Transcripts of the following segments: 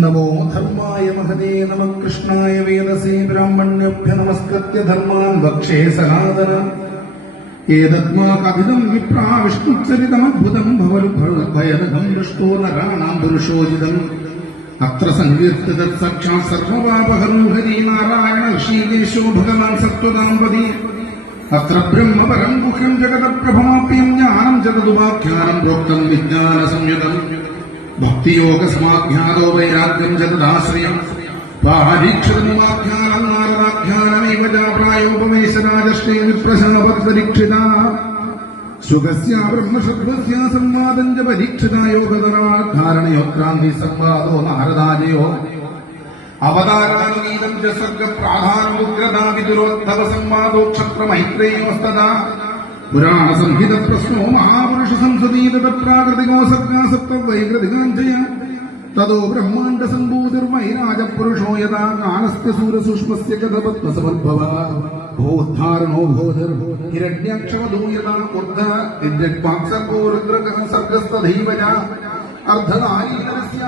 നമോ ധർമായ മഹതേ നമ കൃഷ്ണായ വേദസേ ബ്രാഹ്മണ്യഭ്യ നമസ്കൃത്യ ധർമാൻ വക്ഷേ സനാതന ഏതത്മാ കഥിതം വിപ്രാ വിഷ്ണുചരിതമദ്ഭുതം ഭവരുഭയനകം ദൃഷ്ടോ നരാണാം പുരുഷോചിതം അത്ര സങ്കീർത്തിത സാക്ഷാ സർവപാപഹരോ ഹരി നാരായണ ഋഷീകേശോ ഭഗവാൻ സത്വദാമ്പതി അത്ര ബ്രഹ്മപരം ഗുഹ്യം ജഗതപ്രഭമാപ്യം ജ്ഞാനം ജഗതുപാഖ്യാനം പ്രോക്തം വിജ്ഞാന സംയുതം ഭക്തിയോഗ സമാഖ്യാതോ വൈരാഗ്യം ജഗദാശ്രയം. പാരീക്ഷതമുവാഖ്യാനം നാരദാഖ്യാനമേവ പ്രായോപമേശരാജശ്രീ വിപ്രശാപരീക്ഷിത സുഖസ്യ ബ്രഹ്മശബ്ദസ്യ സംവാദം ച പരീക്ഷിതായോഗതരാധാരണയോക്രാന്തി സംവാദോ നാരദാജയോ. അവതാരാനുഗീതം ച സർഗ പ്രാധാനമുഗ്രതാ സംവാദോ ക്ഷത്ര മൈത്രേയോസ്തദാ പുരാണ സംഹിത പ്രശ്നോ മഹാപുരുഷ സംസദീത പ്രാകൃതികോ തോ ബ്രഹ്മാണ്ട വൈകൃതികാഞ്ചയ തതോ ബ്രഹ്മാണ്ഡ സംഭൂതിർവൈരാജ പുരുഷോ യഥാ കാലസ്യ സൂരസൂക്ഷ്മസ്യ ഗതപത്മസമദ്ഭവ ഭൂദ്ധാരണോ ഭൂതിർ ഹിരണ്യാക്ഷവദോ യഥാ ഊർധ വിദ്യക്വാക്സർഗോ രുദ്രകഃ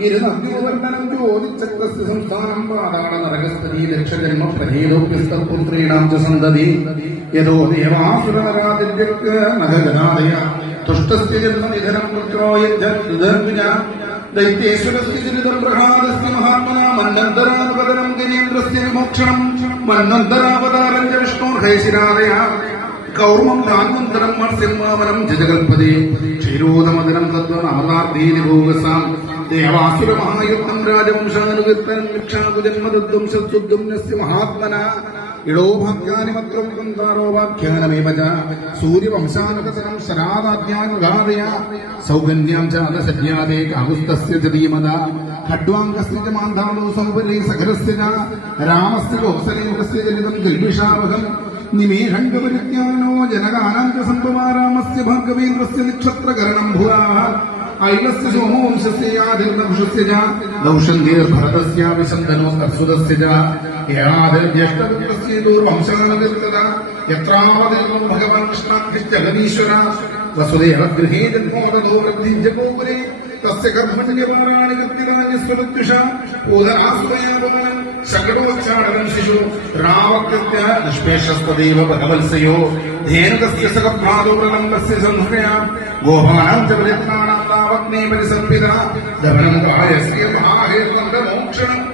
ഇരുനദ്യോവർദ്ധനം ജ്യോതിചക്രസ്യ സംസ്ഥാനം പാതാള നരകസ്ഥിതി ലക്ഷജന്മ പ്രഹേദോപ്യസ്തപുത്രീണാം ച സന്തതി യതോ ദേവാസുരനരാതിര്യക്ക് നഗജനാദയ തുഷ്ടസ്യ ജന്മനിധനം പുത്രോ യജ്ഞ ദൈത്യേശ്വരസ്യ ചരിതം പ്രഹാദസ്യ മന്നന്തരാവതാരം ച വിഷ്ണോർഹൈശിരാദയ കൗർമം ധാന്വന്തരം മത്സ്യമാവനം ജജകൽപതി ക്ഷീരോദമദനം തത്വം അമൃതാർത്ഥീനി ഭൂഗസാം ദേവാസുരമഹായുദ്ധം രാജവംശാനുകീർത്തനം മഹാത്മന ഇളോഭാഗ്യാനിമത്രം കന്താരോപാഖ്യാനമേവ സൂര്യവംശാനുഗതനം ശരാദാജ്ഞാനുഗാദയ സൗഗന്യാം സോമവംശസ്യാദിർനഭുഷസ്യ ച ദൗഷന്ധിർഭരതസ്യാപി സന്തനോ കർസുതസ്യ ച യാദിർജ്യേഷ്ഠപുത്രസ്യ ദൂർവംശാനകീർത്തത യത്രാവതീർണം ഭഗവാൻ കൃഷ്ണാഖ്യജഗദീശ്വര വസുദേവ ഗൃഹേ ജന്മോദോ വൃദ്ധിജഗോപുരേ തസ്യ ഗർഭണ്യപാരാണി കൃത്യകാന്യസ്വരുദ്വിഷ പൂതനാസുരയാപനം ശകടോച്ചാടനം ശിശു. രാവകൃത്യ നിഷ്പേഷസ്തദൈവ ഭഗവത്സയോ. ധേനുകസ്യ സകഭ്രാതോ പ്രലംബസ്യ സംഹൃയ. ഗോപാനാം ച പ്രയത്നാനാം महापत्नी परिसंपिता जवनं गायस्य महाहेतुं मोक्षणम्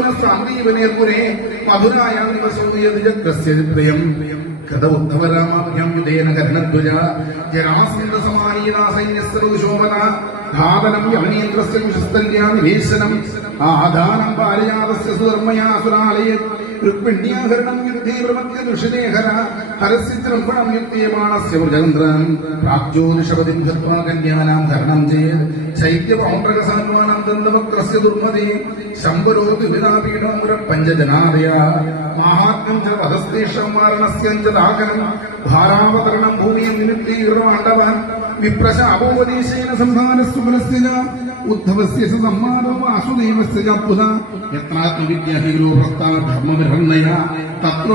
സൂനോപുരസ്ഥാന്തീവനേർപുരേ മധുരായാം ദിവസോയതിജഗ്രസ്യ പ്രിയം കഥ ഉദ്ധവരാമാഭ്യം യുധേന കർണധ്വജ ജരാസന്ധസമാനീനാ സൈന്യസ്രോശോഭന ഘാതനം യമനീന്ദ്രസ്യ വിശസ്തല്യാ നിവേശനം ആദാനം പാലയാതസ്യ സുധർമ്മയാ രുക്മിണ്യാഹരണം യുദ്ധേ പ്രമത്യ ദുഷിതേഹര ഹരസ്യ ത്രംഭണം യുക്തിയമാണസ്യ വൃജതന്ത്രം പ്രാഗ്ജ്യോതിഷപതിം ഗത്വാ കന്യാനാം ഹരണം ചെയ്ത് ചൈത്യപൗണ്ഡ്രകസാന്വാനം ദന്തവക്രസ്യ ദുർമതി ശംഭരോ വിനാപീഠമുരം പഞ്ചജനാദയ മഹാത്മ്യം ച വധസ്തേഷം മാരണസ്യം ഭാരാവതരണം ഭൂമിയെ നിമിത്തീർമാണ്ഡവൻ विप्रशापोपदेशेन संभारस्तु फलस्य च उद्धवस्य स सम्मानो वासुदेवस्य च पुधा यत्रात्मविद्याहिलो भक्ता धर्मविहृन्नया तत्र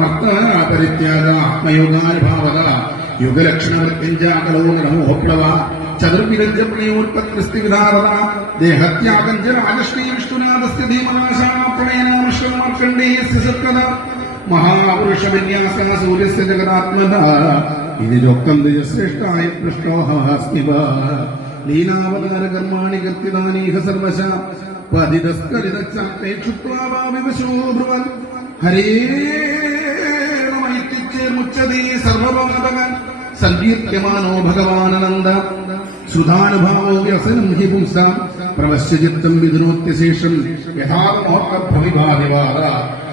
भक्तपरित्यागात्मयोगानुभावः युगलक्षणवृत्तिञ्जाकलो नमो प्लवा चतुर्विरञ्जप्रणयोत्पत्कृष्टिविधारः देहत्यागञ्ज राजश्री विष्णुनाथस्य धीमनाशा प्रणयनामश्रमार्कण्डेयस्य सत्कदा महापुरुषविन्यासः सूर्यस्य जगदात्मनः ഇതിലൊക്കം ശ്രേഷ്ഠായ പൃഷ്ടോഹാസ്മിവ ലീലാവതാര കർമാണി കൃത്യദാനീഹ സർവശ. പതിതസ്കരിതക്ഷുപ്ലാവാവിവശോഭ്രുവൻ ഹരേ മൈത്തിച്ചേർമുച്ചതേ സർവഭവനഭവൻ സങ്കീർത്യമാനോ ഭഗവാനന്ദ ശ്രുതാനുഭാവോ വ്യസനം ഹി പുംസാം. പ്രവശ്യചിത്തം വിധുനോത്യശേഷം യഥാർത്ഥ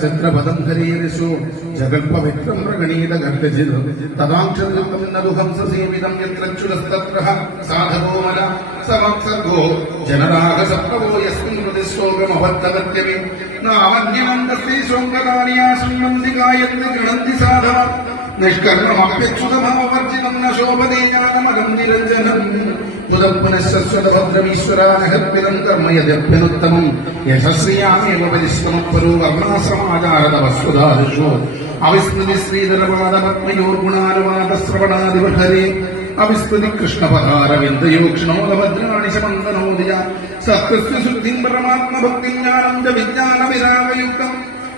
ഛത്രപദം ഹരീരിഷു ജഗൽപവിത്രം പ്രഗണീത ഗർഭജിത് തദാക്ഷരയുക്തം നദുഹംസസേവിതം യത്രച്യുതസ്തത്ര സാധകോമല സമക്സർഗോ ജനരാഗ സപ്തവോ യസ്മിൻ പ്രതിശ്ലോകമബദ്ധവത്യമേ ഗായന്തി ഗണന്തി സാധവ നിഷ്കർമ്മമപ്യച്യുതഭാവർജിതം ന ശോഭനേ ജ്ഞാനമകം നിരഞ്ജനം. പുനഃപുനഃശ്വതഭദ്രമീശ്വരാനഹത്വിതം കർമ്മ യദ്യഭ്യനുത്തമം യശസ്രിയാമേവ പരിശ്രമപരോ വർണാശ്രമാചാരതവസ്വധാദിഷു അവിസ്മൃതി ശ്രീധരപാദപത്മയോർഗുണാനുവാദശ്രവണാദിവഹരേ ശമന്തനോദിയ സത്യസ്യ ശുദ്ധിം പരമാത്മഭക്തിം ജ്ഞാനം വിജ്ഞാന വിരാഗയുക്തം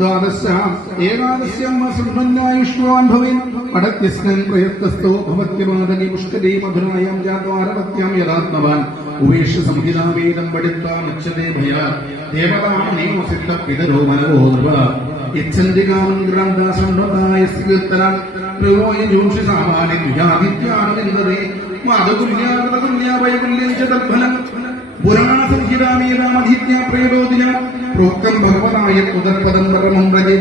പുണ്യാത്മാനാമയവസാം ദ്വാദശാം ഏകാദശ്യാം ശൃണ്വന്നായുഷ്വാൻ ഭവേൻ. പടത്യസ്നൻ പ്രയത്തസ്തോ ഭവത്യമാദനി പുഷ്കരേ മധുരായാം ജാദ്വാരവത്യാം യഥാത്മവാൻ. ഉപേക്ഷ സംഹിതാവേദം പഠിത്വാമുച്ചതേ ഭയാ. ദേവതാമനേമോ സിദ്ധ പിതരോ മനവോ നൃപ. യച്ഛന്തികാം ഗ്രന്ഥാസണ്ഡതായ കീർത്തനം പ്രയോയ ജോഷി സാമാന്യ തുജാദിത്യാനവിന്ദതേ മാതകുല്യാകൃതകുല്യാവൈകുല്യം പുരാണസംഹിതാമീതാമധീജ്ഞ പ്രേരോദിന പ്രോക്തം ഭഗവനായ ഉദർപദം പരമം വ്രജെ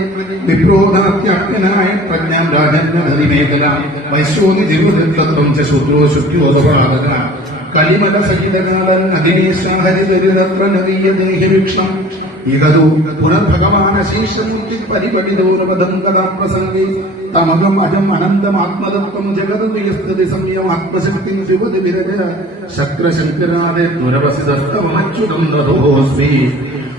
വിപ്രോധാത്യാജ്ഞനായ പ്രജ്ഞാൻ രാജന്യധരി മേഖല വൈശ്യോനി തിരുവതത്വം ച ശൂദ്രോ ശുദ്ധ്യോപപാദക കലിമല സഹിതകാലൻ അഗ്നേശാഹരിതരിതത്ര നദീയ ദേഹിവീക്ഷണം. ഇഹതു പുനർഭഗവാനശേഷമൂർത്തി പരിപടിതോരവധം കഥാ പ്രസംഗേ തമകം അജം അനന്തമാത്മതത്വം ജഗതുയസ്തതി സംയമാത്മശക്തി ശുഭതി വിരജ. ശക്രശങ്കരാതെ ദുരവസിതസ്തമച്യുതം നദോസ്മി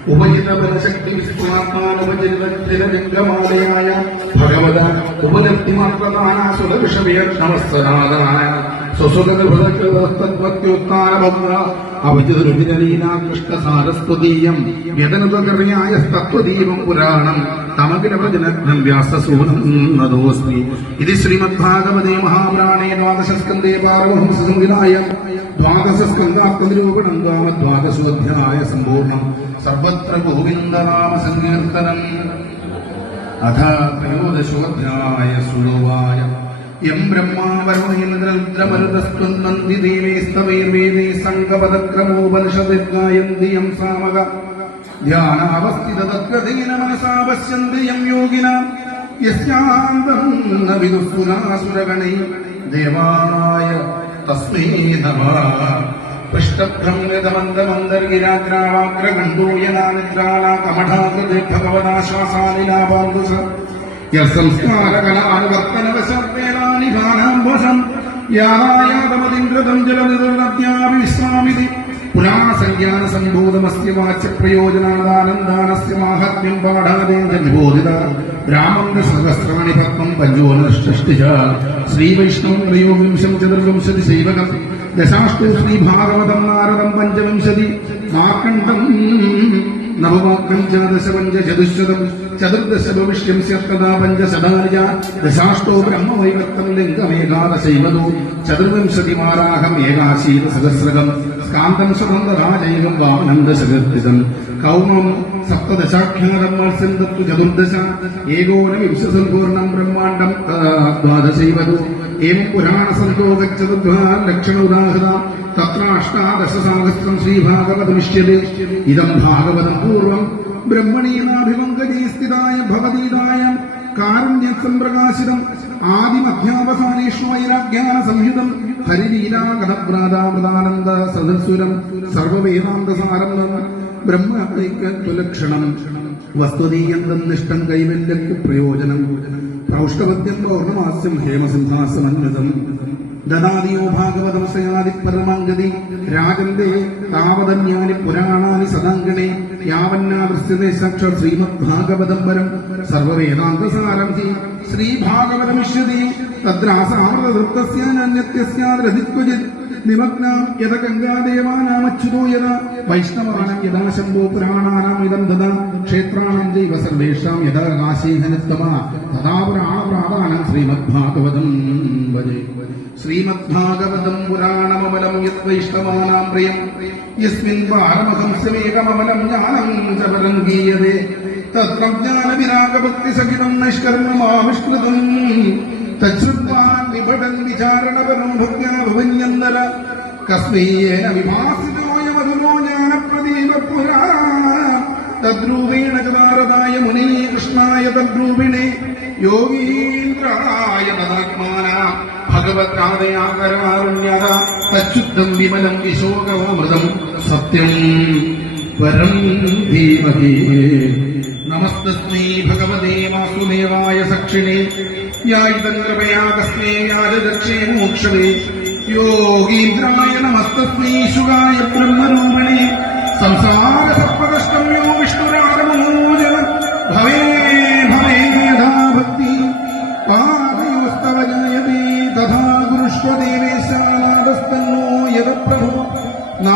ഉപഹിതബലശക്തി വിസ്മാത്മാനുപചരിതരംഗമാലയായ ഭഗവത ഉപലബ്ധിമാത്രദാന സുരവിഷവിയർണവസ്തനാദനായ സ്വസുഗതഭദ്രത്വത്യോത്താനഭദ്ര അവചിതരുചിരലീലാകൃഷ്ണസാരസ്വതീയം വ്യതനുതകർയായ തത്വദീപം പുരാണം. തമകിലവചനഗ്നം വ്യാസസൂനം നദോസ്മി ഇത് ശ്രീമദ്ഭാഗവതേ മഹാപുരാണേ ദ്വാദശസ്കന്ധേ പാർവഹംസംഹിതായ ദ്വാദശസ്കന്ധാത്മനിരൂപണം ദ്വാമദ്വാദശോധ്യായ സമ്പൂർണം സർവത്ര ഗോവിന്ദനാമ സങ്കീർത്തനം അഥ ത്രയോദശോധ്യായ സുലോവായ. യം ബ്രഹ്മാവരുണേന്ദ്രരുദ്രമരുതസ്ത്വന്നന്തി ദേവേസ്തവൈർവേദേ സംഗപദക്രമോപനിഷദിർഗായന്തി യം സാമക. ധ്യാനാവസ്ഥിതതദ്ഗതേന മനസാ പശ്യന്തി യം യോഗിന. യസ്യാന്തം ന വിദുഃസുരാസുരഗണൈ ദേവായ തസ്മൈ നമഃ. പൃഷ്ടഭ്രംഗമന്ദമന്ദർഗിരാഗ്രാവാഗ്രഗണ്ഡൂയനാനിദ്രാലാകമഠാകൃതി ഭഗവതാശ്വാസാനിലാപാദുസ യസംസ്കാരകലാനുവർത്തനവശേനാനിഹാനാംബസം യാതായാതമതിന്ദ്രതം ജലനിർണദ്യാപി വിശ്രാമിതി പുരാസംജ്ഞാന സംഭൂതമസ്യ വാച്യ പ്രയോജനാദാനന്ദാനസ്യ മാഹാത്മ്യം പാഠാദേന്ദ്ര നിബോധിത ബ്രാഹ്മണ സഹസ്രാണി പത്മം പഞ്ചോനഷ്ടി ശ്രീവൈഷ്ണവം ത്രയോവിംശം ചതുർവിംശതി ശൈവകം ദശാഷ്ടു നാരദം പഞ്ചവിംശതി. നവവാക്യം ചാദശ പഞ്ച ചതുർദശ ഭവിഷ്യം സ്യത്തദാ പഞ്ചശതാനിജ ദശാഷ്ടോ ബ്രഹ്മവൈവർത്തം ലിംഗമേകാദശൈവതോ ചതുർവിംശതി മാരാഹം ഏകാശീല സഹസ്രകം സ്കാന്തം സുഗന്ധരാജൈകം വാമനന്ദശകീർത്തിതം കൗമം സപ്തദശാഖ്യാതം മത്സ്യം തത്തു ചതുർദശ ഏകോനവിംശസമ്പൂർണം ബ്രഹ്മാണ്ഡം ദ്വാദശൈവതോ ഏവം പുരാണസന്തോ ഗച്ഛതുദ്ധാ ലക്ഷണ ഉദാഹൃത തത്ര അഷ്ടാദശസാഹസ്രം ശ്രീഭാഗവതമിഷ്യത്തെ ഇതം ഭാഗവതം പൂർവം ബ്രഹ്മണീനാഭിമംഗജേ സ്ഥിതായ ഭവതീതായ കാരുണ്യസംപ്രകാശിതം ആദിമധ്യാവസാനേഷു വൈരാഗ്യാന സംഹിതം ഹരിലീലാകഥപ്രാതാമൃതാനന്ദ സദസ്സുരം സർവവേദാന്തസാരം ബ്രഹ്മ ഐക്യത്വലക്ഷണം. വസ്തുതീയന്തം കൈവല്യക്ക് പ്രയോജനം. പ്രൗഷ്ടപദ്യം പൗർണമാസ്യം ഹേമസിംഹാസമന്വിതം ദദാദിയോ ഭാഗവതം സയാദി പരമാഗതി രാജന്റെ താവതന്യാനി പുരാണാനി സദാംഗണേ. യാവന്നാദൃശ്യത്തെ സാക്ഷാത് ശ്രീമദ് ഭാഗവതം പരം സർവവേദാന്തസാരം ഹി ശ്രീഭാഗവതമിഷ്യതി. തദ്രാസാമൃതൃപ്തസ്യാനന്യത്യസ്യാദ്രതിക്വചിത് നിമഗ്നാം യഥ ഗംഗാദേവാനാമച്യുതോ യഥ. വൈഷ്ണവാനം യഥാ ശംഭോ പുരാണാനാം ഇതം തഥാ ക്ഷേത്രാണം ദൈവ സർവേഷാം യഥാ കാശീഹനുത്തമ തഥാ പുരാണപ്രാധാനം ശ്രീമദ്ഭാഗവതം വജേ ശ്രീമദ്ഭാഗവതം പുരാണമമലം യത് വൈഷ്ണവാനാം പ്രിയം. യസ്മിൻ പാരമഹംസമേകമമലം ജ്ഞാനം ച പരം ഗീയതേ തത്ര ജ്ഞാനവിരാഗഭക്തിസഹിതം നിഷ്കർമ്മമാവിഷ്കൃതം. തശ്രുത്വാൻ നിപടൻ വിചാരണപരോ ഭക്യാ ഭവന്യന്തര കസ്മീയേന വിഭാസിതോയ മധുരോ ജ്ഞാനപ്രദീപ പുരാ തദ്രൂപേണ ചാരദായ മുനീ കൃഷ്ണായ തദ്രൂപിണേ യോഗീന്ദ്രായ തദാത്മാന ഭഗവത്രാദയാകരാരുണ്യത തച്ഛുദ്ധം വിമലം വിശോകമൃതം സത്യം പരം ധീമഹി. നമസ്തസ്മൈ ഭഗവതേ വാസുദേവായ സക്ഷിണേ. യായുധം കൃപയാ കസ്മേ യാദക്ഷേ മോക്ഷവേ യോഗീന്ദ്രായ നമസ്തസ്മൈ ശുകായ ബ്രഹ്മരൂപിണേ സംസാര സർപ്പദഷ്ടം യോ വിഷ്ണുരാഗമോചന ഭവേ ഭവേ യഥാഭക്തി പാദയോസ്തവ ജായതേ തഥാ ഗുരുഷ്വദേവേശാനാദസ്തന്നോ യഥപ്രഭു യത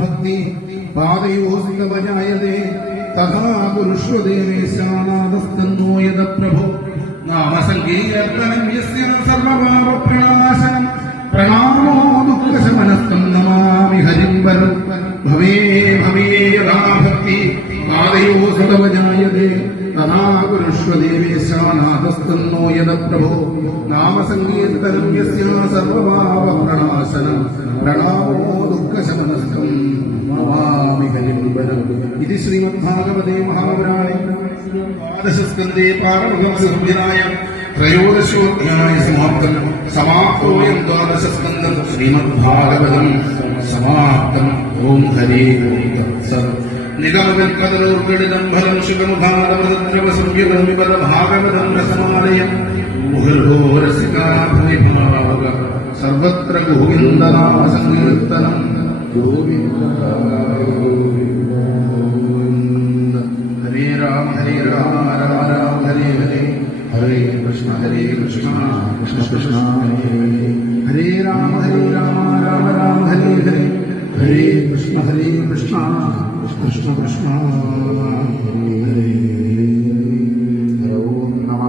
ഭക്തി പാദയോസ്തവ ജായതേ തഥാ ഗുരുഷ്വ ദേവേശാനാദസ്തന്നോ യത പ്രഭു നാമസങ്കീർത്തനം യസ്യ സർവമാന പ്രണാശനം പ്രണാമോ ദുഃഖശമനസ്തം നമാമി ഹരിംബരം ഭവേ ഭവേ യഥാ ഭക്തി പാദയോ സതവ ജായതേ തഥാ കുരുഷ്വ ദേവേശാനാഥസ്തന്നോ യദ പ്രഭോ നാമസങ്കീർത്തനം യസ്യ സർവഭാവ പ്രണാശനം പ്രണാമോ ഇത് ശ്രീമദ്ഭാഗവതേ മഹാപുരാണേ ദ്വാദശസ്കന്ധേ പാരമഹംസംവിനായ ത്രയോദശോധ്യായ സമാപ്തം സമാപ്തോയം ദ്വാദശസ്കന്ധം ശ്രീമദ്ഭാഗവതം സമാപ്തം ഓം ഹരേ ഓം തത്സത് നിഗമകൽക്കതലോർഗളിതം ഫലം ശുഭമുഖാദമദ്രവസംയുഗം വിപദ ഭാഗവതം രസമാലയം മുഹുർഘോരസികാഭവിഭാവ സർവത്ര ഗോവിന്ദനാമസങ്കീർത്തനം ഗോവിന്ദ രാമ ഹരേ രാമ രാമ രാമ ഹരേ ഹരേ ഹരേ കൃഷ്ണ ഹരേ കൃഷ്ണ കൃഷ്ണ കൃഷ്ണ ഹരേ ഹരേ ഹരേ രാമ ഹരേ രാമ രാമ രാമ ഹരേ ഹരേ ഹരേ കൃഷ്ണ ഹരേ കൃഷ്ണ കൃഷ്ണ കൃഷ്ണ ഹരേ ഓം നമ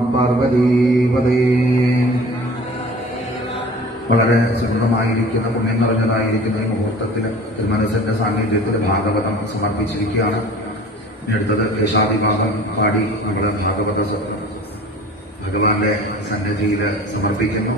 വളരെ സുഗമമായിരിക്കുന്ന പുണ്യം നിറഞ്ഞതായിരിക്കുന്ന ഈ മുഹൂർത്തത്തിൽ തിരുമനസിന്റെ സാന്നിധ്യത്തിൽ ഭാഗവതം സമർപ്പിച്ചിരിക്കുകയാണ്. അടുത്തത് കേശാദിഭാഗം പാടി നമ്മുടെ ഭാഗവത ഭഗവാന്റെ സന്നിധിയിൽ സമർപ്പിക്കുന്നു.